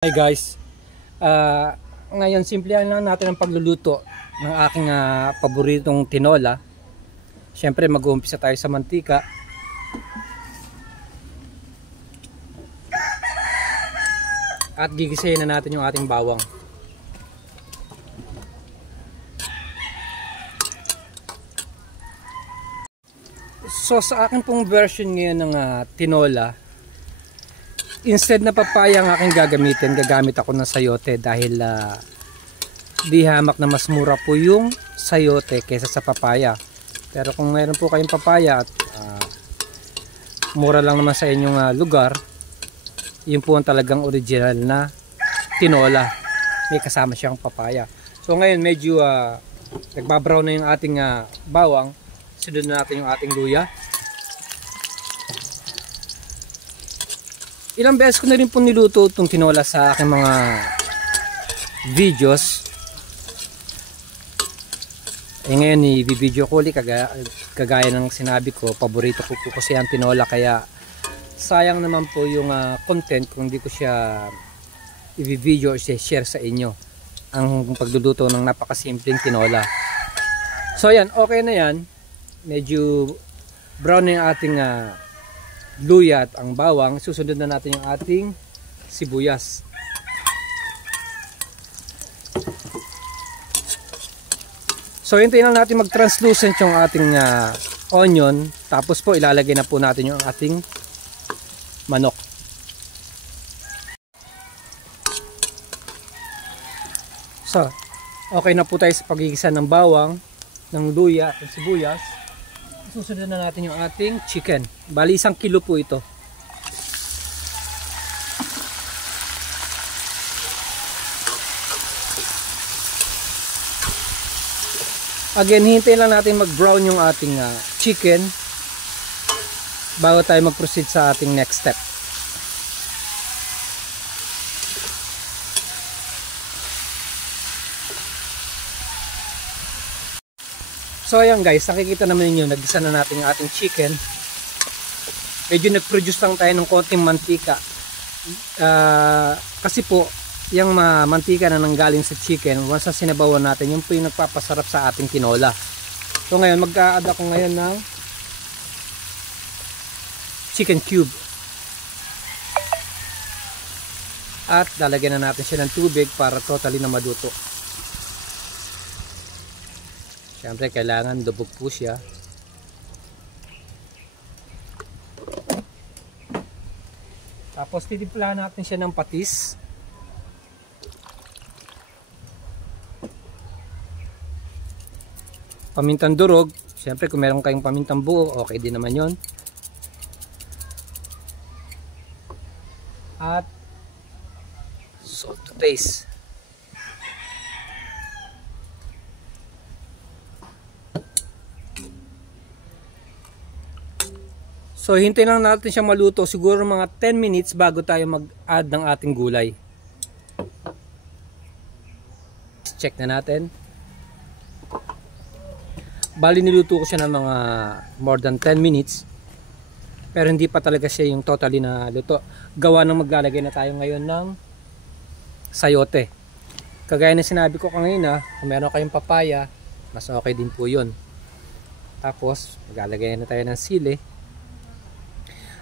Hi guys, ngayon simplihan lang natin ang pagluluto ng aking paboritong tinola. Siyempre mag-uumpisa tayo sa mantika. At gigisahin na natin yung ating bawang. So sa akin pong version ngayon ng tinola, instead na papaya ang aking gagamitin, gagamit ako ng sayote dahil di hamak na mas mura po yung sayote kaysa sa papaya. Pero kung mayroon po kayong papaya at mura lang naman sa inyong lugar, yun po ang talagang original na tinola. May kasama siyang papaya. So ngayon medyo nagbabrown na yung ating bawang. Sunod na natin yung ating luya. Ilang beses ko na rin po niluto itong tinola sa aking mga videos. Ngayon i-video ko ulit kagaya ng sinabi ko, paborito ko po kasi ang tinola, kaya sayang naman po yung content kung hindi ko siya i-video o share sa inyo ang pagluluto ng napakasimpleng tinola. So yan, okay na yan. Medyo brown na yung ating luya at ang bawang. Susunod na natin yung ating sibuyas. So hintayin lang natin mag-translucent yung ating onion. Tapos po ilalagay na po natin yung ating manok. So okay na po tayo sa pagigisa ng bawang, ng luya at sibuyas. Susunod na natin yung ating chicken. Bali 1 kilo po ito. Again, hintayin lang natin mag-brown yung ating chicken bago tayo mag-proceed sa ating next step. So ayan guys, nakikita naman ninyo, nagisa na natin yung ating chicken. Medyo nag-produce lang tayo ng konting mantika. Kasi po, yung mantika na nanggaling sa chicken, once na sinabawan natin, yun po yung nagpapasarap sa ating tinola. So ngayon, mag-a-add ako ngayon ng chicken cube. At lalagyan na natin siya ng tubig para totally na maluto. Siyempre kailangan lubog po siya. Tapos titimpla natin siya ng patis. Pamintang durog. Siyempre kung meron kayong pamintang buo, okay din naman yon. At salt to taste. So hintayin lang natin siya maluto, siguro mga 10 minutes bago tayo mag-add ng ating gulay. Check na natin. Bali niluto ko siya ng mga more than 10 minutes. Pero hindi pa talaga siya yung totally na luto. Gawa ng maglalagay na tayo ngayon ng sayote. Kagaya na sinabi ko kanina, kung meron kayong papaya, mas okay din po yun. Tapos maglalagay na tayo ng sili.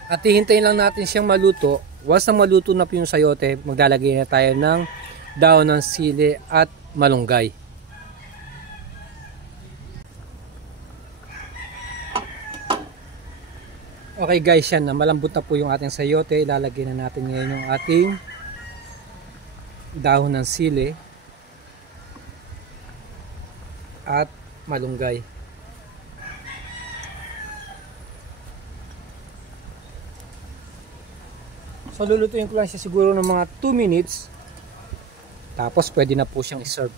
At hihintayin lang natin siyang maluto. Once na maluto na po yung sayote, maglalagay na tayo ng daon ng sili at malunggay. Okay guys, yan na malambot na po yung ating sayote. Ilalagay na natin ngayon yung ating dahon ng sili at malunggay. So lulutuin ko lang siya siguro ng mga 2 minutes. Tapos pwede na po siyang i-serve.